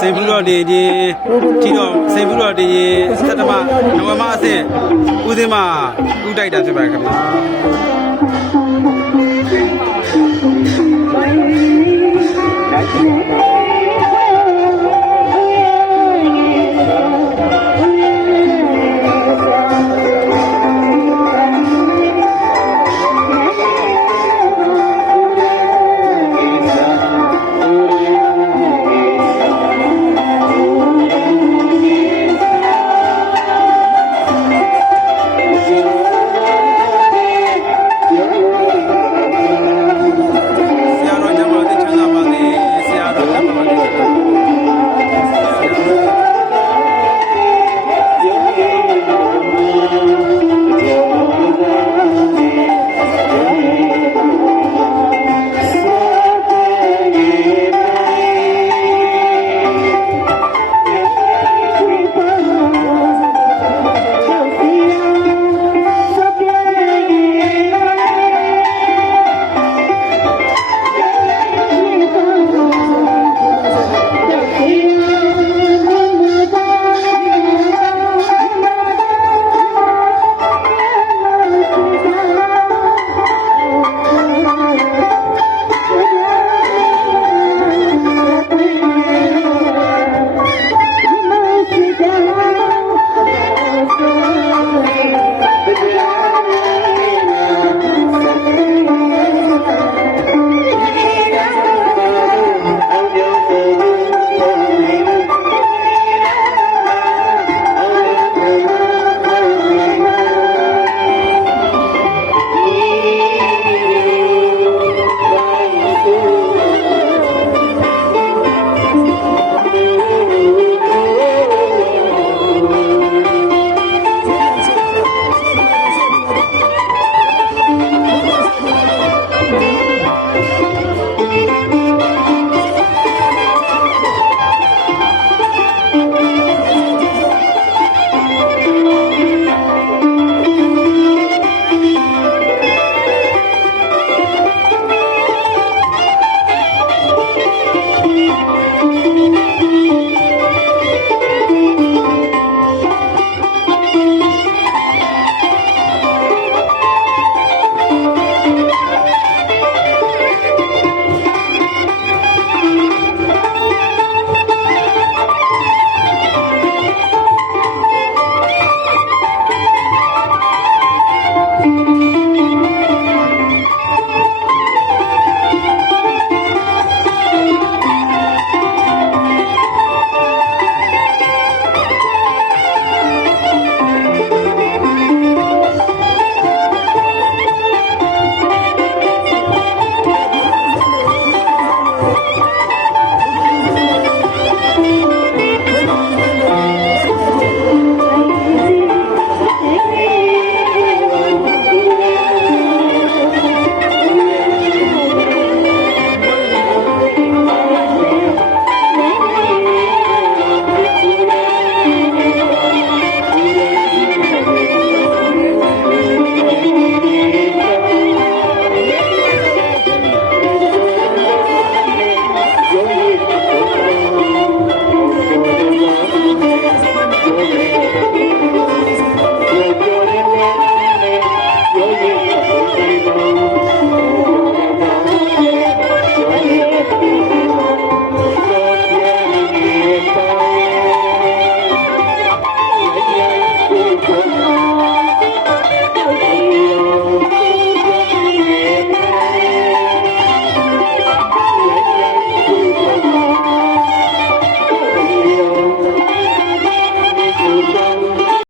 စိန်ဖူးတော်တင်ချင်းထီတော်စိန်ဖူးတော်တင်ချင်းစက်တမနဝမအဆင့်ဦးသိန်းမှာဥတိုက်တာဖြစ်ပါတယ်ခင်ဗျာ